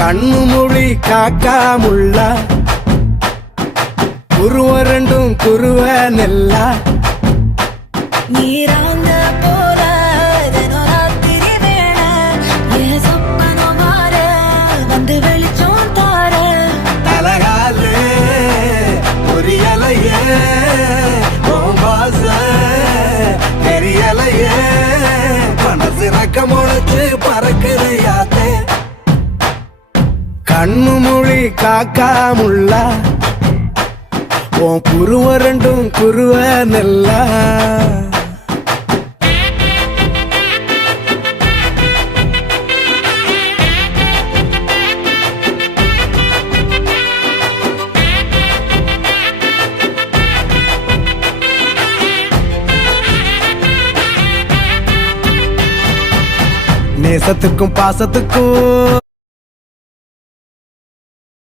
கண்ணு மொழி காக்காமுள்ள குருவ ரெண்டும் குருவ நெல்லா நீராங்க போல தினராத்திரி வேண என் சொப்பனம் மாற வந்து வெளிச்சம் தார தலகாலே பொரியலையே ஓம்பாச தெரியலையே மனசு ரக்க முளைச்சு பறக்குறையாத்தே கண்ணு மொழி காக்காமுள்ள உன் குருவ ரெண்டும் குருவ நெல்லா நேசத்துக்கும் பாசத்துக்கும்